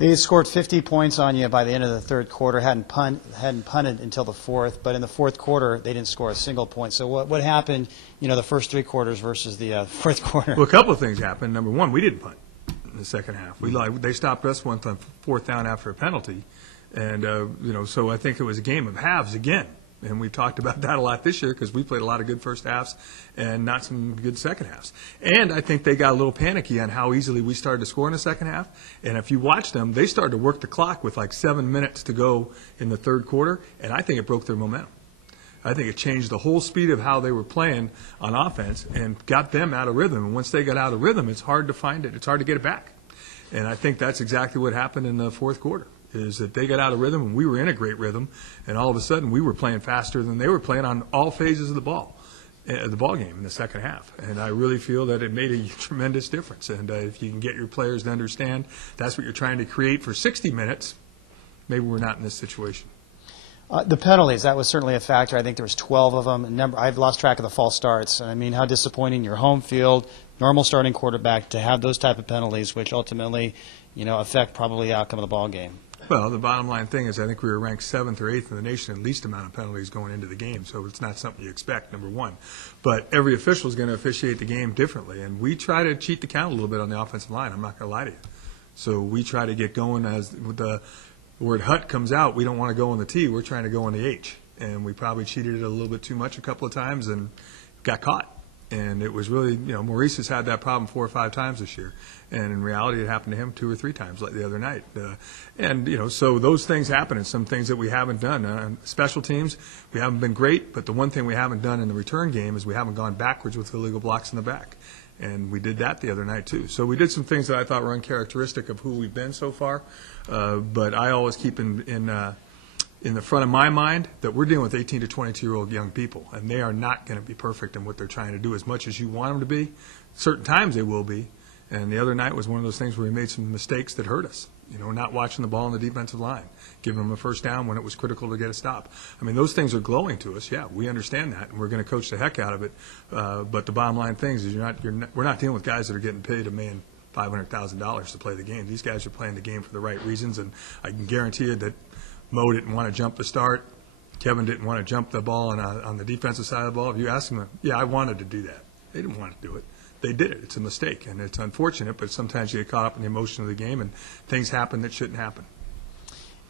They scored 50 points on you by the end of the third quarter, hadn't punted until the fourth, but in the fourth quarter they didn't score a single point. So what happened, the first three quarters versus the fourth quarter? Well, a couple of things happened. Number one, we didn't punt in the second half. They stopped us once on fourth down after a penalty, and so I think it was a game of halves again. And we've talked about that a lot this year because we played a lot of good first halves and not some good second halves. And I think they got a little panicky on how easily we started to score in the second half. And if you watch them, they started to work the clock with like 7 minutes to go in the third quarter, and I think it broke their momentum. I think it changed the whole speed of how they were playing on offense and got them out of rhythm. And once they got out of rhythm, it's hard to find it. It's hard to get it back. And I think that's exactly what happened in the fourth quarter. Is that they got out of rhythm and we were in a great rhythm, and all of a sudden we were playing faster than they were playing on all phases of the ball game in the second half. And I really feel that it made a tremendous difference. And if you can get your players to understand that's what you're trying to create for 60 minutes, maybe we're not in this situation. The penalties, that was certainly a factor. I think there was 12 of them. I've lost track of the false starts. I mean, how disappointing your home field, normal starting quarterback, to have those type of penalties, which ultimately, affect probably the outcome of the ball game. Well, the bottom line thing is I think we were ranked 7th or 8th in the nation in least amount of penalties going into the game, so it's not something you expect, number one. But every official is going to officiate the game differently, and we try to cheat the count a little bit on the offensive line. I'm not going to lie to you. So we try to get going as the word hut comes out. We don't want to go on the T. We're trying to go on the H, and we probably cheated it a little bit too much a couple of times and got caught. And it was really, Maurice has had that problem 4 or 5 times this year. And in reality, it happened to him 2 or 3 times like the other night. So those things happen, and some things that we haven't done. Special teams, we haven't been great, but the one thing we haven't done in the return game is we haven't gone backwards with illegal blocks in the back. And we did that the other night, too. So we did some things that I thought were uncharacteristic of who we've been so far. But I always keep in the front of my mind that we're dealing with 18 to 22-year-old young people, and they are not going to be perfect in what they're trying to do as much as you want them to be. Certain times they will be, and the other night was one of those things where we made some mistakes that hurt us, not watching the ball on the defensive line, giving them a first down when it was critical to get a stop. I mean, those things are glowing to us. Yeah, we understand that, and we're going to coach the heck out of it. But the bottom line thing is we're not dealing with guys that are getting paid $1,500,000 to play the game. These guys are playing the game for the right reasons, and I can guarantee you that Mo didn't want to jump the start. Kevin didn't want to jump the ball on the defensive side of the ball. If you ask them, yeah, I wanted to do that. They didn't want to do it. They did it. It's a mistake, and it's unfortunate, but sometimes you get caught up in the emotion of the game, and things happen that shouldn't happen.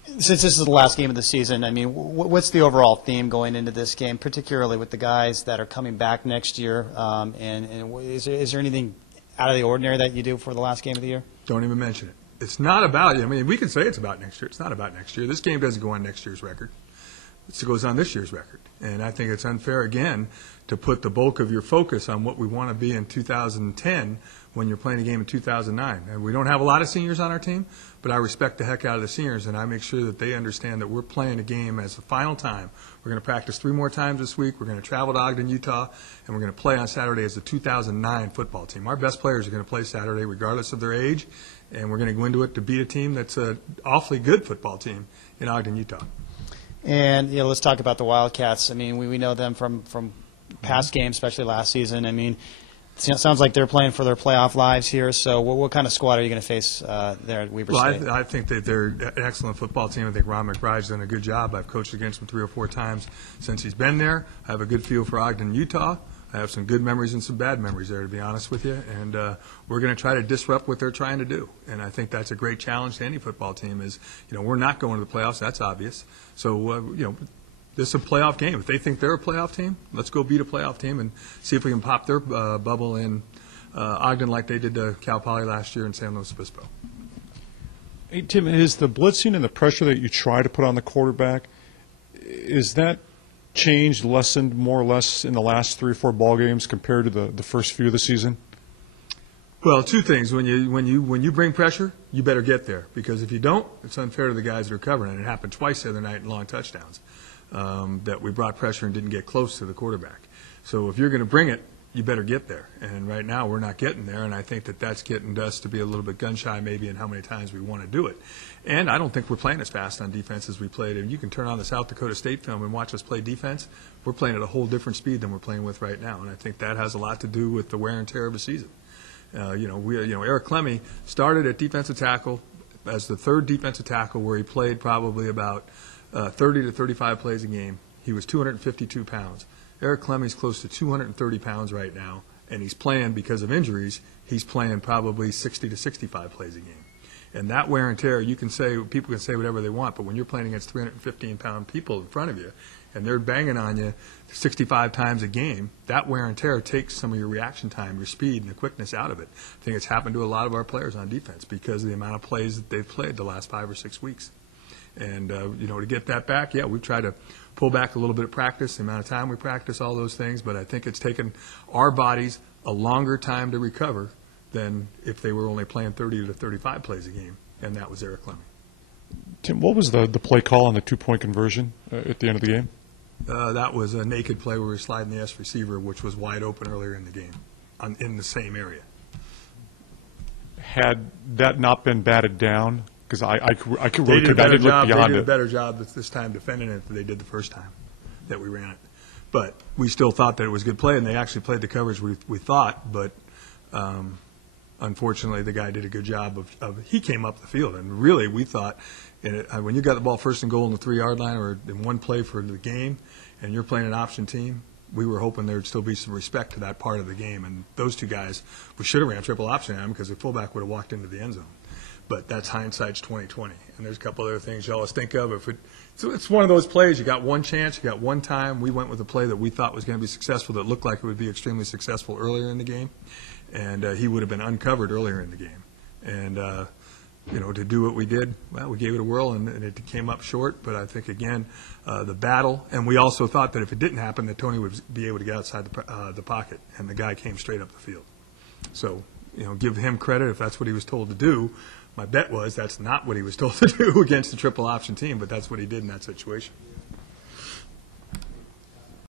Since this is the last game of the season, I mean, what's the overall theme going into this game, particularly with the guys that are coming back next year? And is there anything out of the ordinary that you do for the last game of the year? Don't even mention it. It's not about, we can say it's about next year. It's not about next year. This game doesn't go on next year's record. It goes on this year's record. And I think it's unfair, again, to put the bulk of your focus on what we want to be in 2010 when you're playing a game in 2009. And we don't have a lot of seniors on our team, but I respect the heck out of the seniors, and I make sure that they understand that we're playing a game as the final time. We're going to practice 3 more times this week. We're going to travel to Ogden, Utah, and we're going to play on Saturday as the 2009 football team. Our best players are going to play Saturday regardless of their age, and we're going to go into it to beat a team that's an awfully good football team in Ogden, Utah. And let's talk about the Wildcats. I mean, we know them from past games, especially last season. I mean, it sounds like they're playing for their playoff lives here. So what kind of squad are you going to face there at Weber State? I think that they're an excellent football team. I think Ron McBride's done a good job. I've coached against him 3 or 4 times since he's been there. I have a good feel for Ogden, Utah. I have some good memories and some bad memories there, to be honest with you. And we're going to try to disrupt what they're trying to do. And I think that's a great challenge to any football team is, we're not going to the playoffs. That's obvious. So, this is a playoff game. If they think they're a playoff team, let's go beat a playoff team and see if we can pop their bubble in Ogden like they did to Cal Poly last year in San Luis Obispo. Hey, Tim, is the blitzing and the pressure that you try to put on the quarterback, is that changed, lessened more or less in the last 3 or 4 ball games compared to the first few of the season? Well, 2 things. When you bring pressure, you better get there, because if you don't, it's unfair to the guys that are covering. And it happened twice the other night in long touchdowns that we brought pressure and didn't get close to the quarterback. So if you're going to bring it, you better get there. And right now we're not getting there, and I think that that's getting us to be a little bit gun-shy maybe in how many times we want to do it. And I don't think we're playing as fast on defense as we played. And you can turn on the South Dakota State film and watch us play defense. We're playing at a whole different speed than we're playing with right now, and I think that has a lot to do with the wear and tear of a season. Eric Clemmy started at defensive tackle, as the third defensive tackle, where he played probably about 30 to 35 plays a game. He was 252 pounds. Eric Clemmy's close to 230 pounds right now, and he's playing, because of injuries, he's playing probably 60 to 65 plays a game. And that wear and tear, people can say whatever they want, but when you're playing against 315-pound people in front of you, and they're banging on you 65 times a game, that wear and tear takes some of your reaction time, your speed, and the quickness out of it. I think it's happened to a lot of our players on defense because of the amount of plays that they've played the last 5 or 6 weeks. And, to get that back, yeah, we've tried to pull back a little bit of practice, the amount of time we practice, all those things, but I think it's taken our bodies a longer time to recover than if they were only playing 30 to 35 plays a game, and that was Eric Clemmy. Tim, what was the play call on the 2-point conversion at the end of the game? That was a naked play where we were sliding the S receiver, which was wide open earlier in the game, in the same area. Had that not been batted down, because I didn't They did look beyond a it. better job this time defending it than they did the first time that we ran it. But we still thought that it was a good play, and they actually played the coverage we thought, but unfortunately the guy did a good job he came up the field, and really we thought when you got the ball first and goal on the 3-yard line or in one play for the game and you're playing an option team, we were hoping there would still be some respect to that part of the game. And those two guys, we should have ran triple option at them because the fullback would have walked into the end zone. But that's hindsight's 20/20. And there's a couple other things you always think of. So it's one of those plays. You got one chance. You got one time. We went with a play that we thought was going to be successful, that looked like it would be extremely successful earlier in the game. And he would have been uncovered earlier in the game. And, to do what we did, well, we gave it a whirl, and it came up short. But I think, again, the battle, and we also thought that if it didn't happen, that Tony would be able to get outside the pocket, and the guy came straight up the field. So, give him credit if that's what he was told to do. My bet was that's not what he was told to do against the triple option team, but that's what he did in that situation.